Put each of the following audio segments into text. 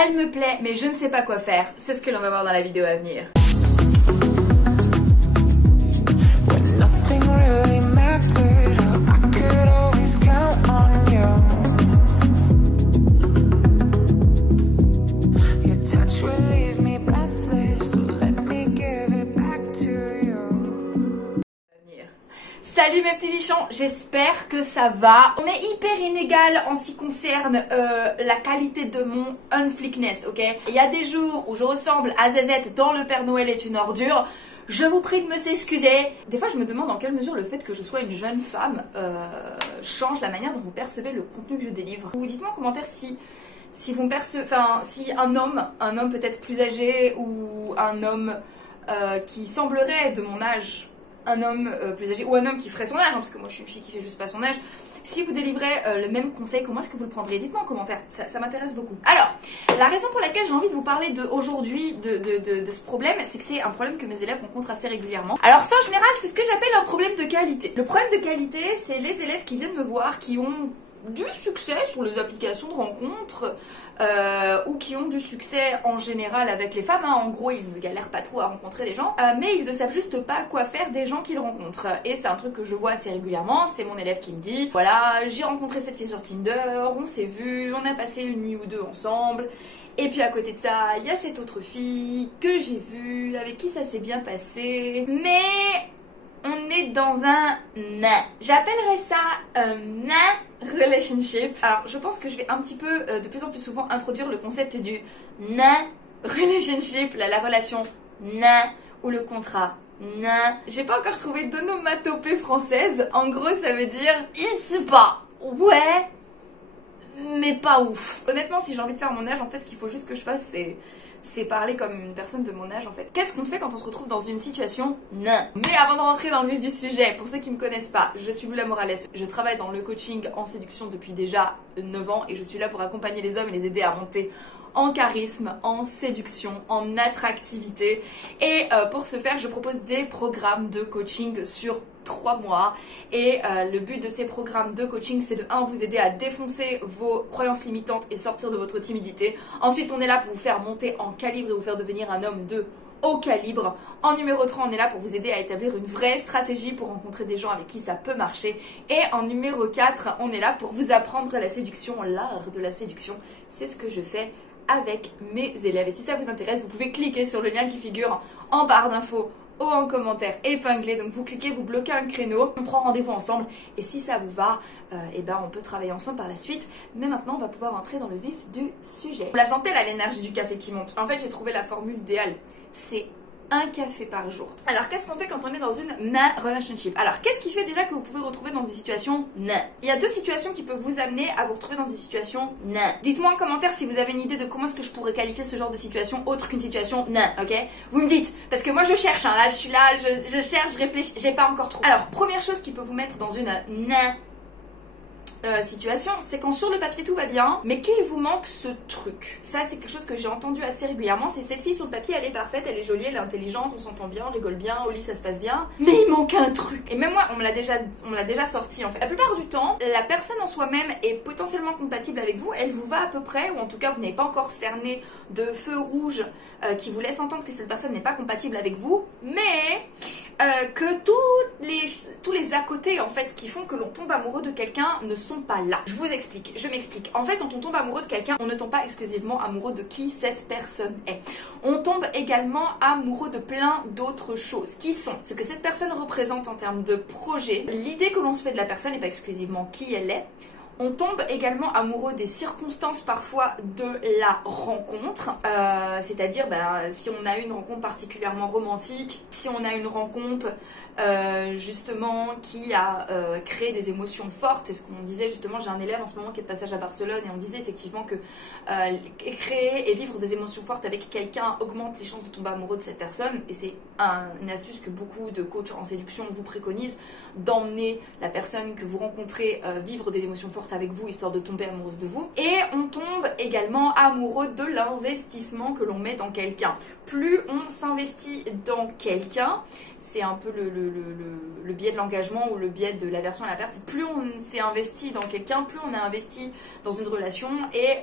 Elle me plaît, mais je ne sais pas quoi faire. C'est ce que l'on va voir dans la vidéo à venir. Salut mes petits bichons, j'espère que ça va. On est hyper inégal en ce qui concerne la qualité de mon unflickness, ok? Il y a des jours où je ressemble à Zezette dans Le Père Noël est une ordure. Je vous prie de me s'excuser. Des fois je me demande en quelle mesure le fait que je sois une jeune femme change la manière dont vous percevez le contenu que je délivre. Ou dites-moi en commentaire si vous me percevez, enfin si un homme peut-être plus âgé ou un homme qui semblerait de mon âge, un homme plus âgé ou un homme qui ferait son âge, hein, parce que moi je suis une fille qui fait juste pas son âge, si vous délivrez le même conseil, comment est-ce que vous le prendrez? Dites-moi en commentaire, ça m'intéresse beaucoup. Alors, la raison pour laquelle j'ai envie de vous parler aujourd'hui de ce problème, c'est que c'est un problème que mes élèves rencontrent assez régulièrement. Alors ça en général, c'est ce que j'appelle un problème de qualité. Le problème de qualité, c'est les élèves qui viennent me voir, qui ont du succès sur les applications de rencontres, ou qui ont du succès en général avec les femmes, hein. En gros ils ne galèrent pas trop à rencontrer des gens, mais ils ne savent juste pas quoi faire des gens qu'ils rencontrent. Et c'est un truc que je vois assez régulièrement, c'est mon élève qui me dit, voilà, j'ai rencontré cette fille sur Tinder, on s'est vu, on a passé une nuit ou deux ensemble, et puis à côté de ça, il y a cette autre fille que j'ai vue, avec qui ça s'est bien passé, mais on est dans un nain. J'appellerais ça un nain relationship. Alors je pense que je vais un petit peu de plus en plus souvent introduire le concept du nain relationship, la relation nain ou le contrat nain. J'ai pas encore trouvé d'onomatopée française. En gros ça veut dire il sait pas, ouais, mais pas ouf. Honnêtement si j'ai envie de faire mon âge, en fait ce qu'il faut juste que je fasse c'est parler comme une personne de mon âge en fait. Qu'est-ce qu'on fait quand on se retrouve dans une situation nain? Mais avant de rentrer dans le vif du sujet, pour ceux qui me connaissent pas, je suis Lula Morales, je travaille dans le coaching en séduction depuis déjà 9 ans et je suis là pour accompagner les hommes et les aider à monter en charisme, en séduction, en attractivité. Et pour ce faire, je propose des programmes de coaching sur 3 mois. Et le but de ces programmes de coaching, c'est de 1, vous aider à défoncer vos croyances limitantes et sortir de votre timidité. Ensuite, on est là pour vous faire monter en calibre et vous faire devenir un homme de haut calibre. En numéro 3, on est là pour vous aider à établir une vraie stratégie pour rencontrer des gens avec qui ça peut marcher. Et en numéro 4, on est là pour vous apprendre la séduction, l'art de la séduction. C'est ce que je fais avec mes élèves. Et si ça vous intéresse, vous pouvez cliquer sur le lien qui figure en barre d'infos ou en commentaire épinglé. Donc vous cliquez, vous bloquez un créneau, on prend rendez-vous ensemble et si ça vous va, et ben on peut travailler ensemble par la suite. Mais maintenant on va pouvoir entrer dans le vif du sujet. Vous la sentez là, l'énergie du café qui monte? En fait j'ai trouvé la formule idéale, c'est un café par jour. Alors qu'est-ce qu'on fait quand on est dans une nain relationship? Alors qu'est-ce qui fait déjà que vous pouvez retrouver dans des situations nain? Il y a 2 situations qui peuvent vous amener à vous retrouver dans des situations nain. Dites-moi en commentaire si vous avez une idée de comment est-ce que je pourrais qualifier ce genre de situation autre qu'une situation nain, ok? Vous me dites, parce que moi je cherche, hein, là je suis là, je cherche, je réfléchis, j'ai pas encore trouvé. Alors première chose qui peut vous mettre dans une nain situation, c'est quand sur le papier tout va bien, mais qu'il vous manque ce truc. Ça c'est quelque chose que j'ai entendu assez régulièrement, c'est cette fille sur le papier, elle est parfaite, elle est jolie, elle est intelligente, on s'entend bien, on rigole bien, au lit ça se passe bien, mais il manque un truc. Et même moi on me l'a déjà sorti en fait. La plupart du temps, la personne en soi-même est potentiellement compatible avec vous, elle vous va à peu près, ou en tout cas vous n'avez pas encore cerné de feu rouge qui vous laisse entendre que cette personne n'est pas compatible avec vous, mais que tous les à côté en fait qui font que l'on tombe amoureux de quelqu'un ne sont pas là. Je vous explique, je m'explique. En fait quand on tombe amoureux de quelqu'un, on ne tombe pas exclusivement amoureux de qui cette personne est. On tombe également amoureux de plein d'autres choses qui sont ce que cette personne représente en termes de projet, l'idée que l'on se fait de la personne et pas exclusivement qui elle est. On tombe également amoureux des circonstances parfois de la rencontre, c'est-à-dire si on a une rencontre particulièrement romantique, si on a une rencontre justement qui a créé des émotions fortes. C'est ce qu'on disait justement, j'ai un élève en ce moment qui est de passage à Barcelone et on disait effectivement que créer et vivre des émotions fortes avec quelqu'un augmente les chances de tomber amoureux de cette personne, et c'est une astuce que beaucoup de coachs en séduction vous préconisent, d'emmener la personne que vous rencontrez vivre des émotions fortes avec vous histoire de tomber amoureuse de vous. Et on tombe également amoureux de l'investissement que l'on met dans quelqu'un. Plus on s'investit dans quelqu'un, c'est un peu le biais de l'engagement ou le biais de l'aversion à la perte. Plus on s'est investi dans quelqu'un, plus on a investi dans une relation et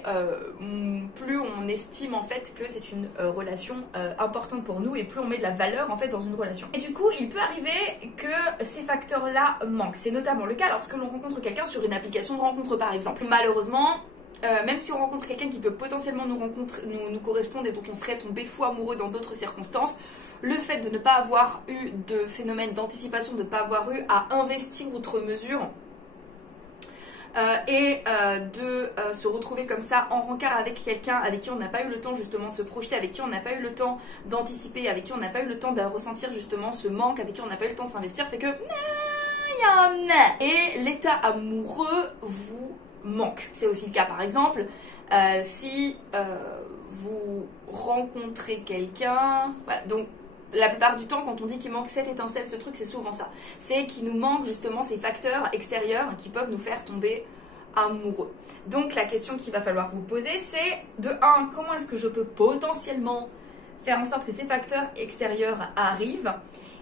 plus on estime en fait que c'est une relation importante pour nous et plus on met de la valeur en fait dans une relation. Et du coup, il peut arriver que ces facteurs-là manquent. C'est notamment le cas lorsque l'on rencontre quelqu'un sur une application de rencontre par exemple. Malheureusement, même si on rencontre quelqu'un qui peut potentiellement nous correspondre et dont on serait tombé fou amoureux dans d'autres circonstances, le fait de ne pas avoir eu de phénomène d'anticipation, de ne pas avoir eu à investir outre mesure et de se retrouver comme ça en rencard avec quelqu'un avec qui on n'a pas eu le temps justement de se projeter, avec qui on n'a pas eu le temps d'anticiper, avec qui on n'a pas eu le temps de ressentir justement ce manque, avec qui on n'a pas eu le temps de s'investir, fait que il y a un et l'état amoureux vous manque. C'est aussi le cas par exemple si vous rencontrez quelqu'un, voilà, donc la plupart du temps quand on dit qu'il manque cette étincelle, ce truc, c'est souvent ça, c'est qu'il nous manque justement ces facteurs extérieurs qui peuvent nous faire tomber amoureux. Donc la question qu'il va falloir vous poser, c'est de 1, comment est-ce que je peux potentiellement faire en sorte que ces facteurs extérieurs arrivent,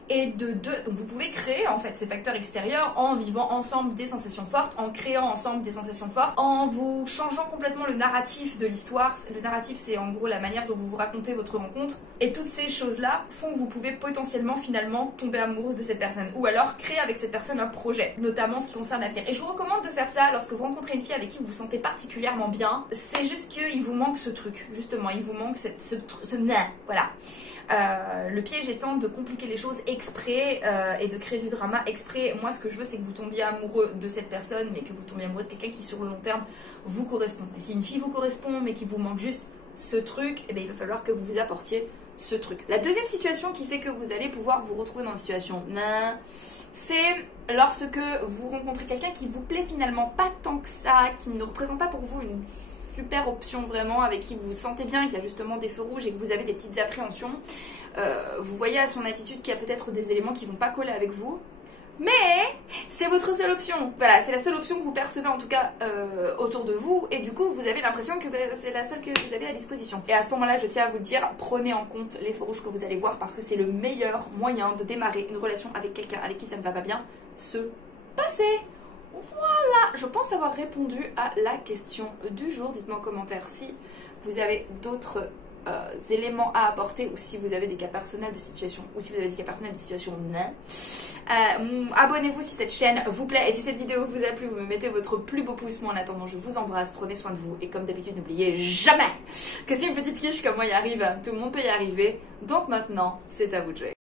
et de 2, donc vous pouvez créer en fait ces facteurs extérieurs en vivant ensemble des sensations fortes, en créant ensemble des sensations fortes, en vous changeant complètement le narratif de l'histoire. Le narratif, c'est en gros la manière dont vous vous racontez votre rencontre, et toutes ces choses-là font que vous pouvez potentiellement finalement tomber amoureuse de cette personne, ou alors créer avec cette personne un projet, notamment ce qui concerne l'avenir. Et je vous recommande de faire ça lorsque vous rencontrez une fille avec qui vous vous sentez particulièrement bien. C'est juste qu'il vous manque ce truc, justement, il vous manque ce nain, voilà. Le piège étant de compliquer les choses exprès et de créer du drama exprès. Moi, ce que je veux, c'est que vous tombiez amoureux de cette personne, mais que vous tombiez amoureux de quelqu'un qui, sur le long terme, vous correspond. Et si une fille vous correspond, mais qu'il vous manque juste ce truc, eh bien, il va falloir que vous vous apportiez ce truc. La deuxième situation qui fait que vous allez pouvoir vous retrouver dans une situation c'est lorsque vous rencontrez quelqu'un qui vous plaît finalement pas tant que ça, qui ne représente pas pour vous une super option vraiment, avec qui vous vous sentez bien, qu'il y a justement des feux rouges et que vous avez des petites appréhensions. Vous voyez à son attitude qu'il y a peut-être des éléments qui vont pas coller avec vous, mais c'est votre seule option. Voilà, c'est la seule option que vous percevez en tout cas autour de vous, et du coup vous avez l'impression que c'est la seule que vous avez à disposition. Et à ce moment-là, je tiens à vous le dire, prenez en compte les feux rouges que vous allez voir, parce que c'est le meilleur moyen de démarrer une relation avec quelqu'un avec qui ça ne va pas bien se passer. Voilà, je pense avoir répondu à la question du jour. Dites-moi en commentaire si vous avez d'autres éléments à apporter, ou si vous avez des cas personnels de situation, abonnez-vous si cette chaîne vous plaît, et si cette vidéo vous a plu, vous me mettez votre plus beau pouce. Moi en attendant, je vous embrasse, prenez soin de vous, et comme d'habitude, n'oubliez jamais que si une petite quiche comme moi y arrive, tout le monde peut y arriver. Donc maintenant, c'est à vous de jouer.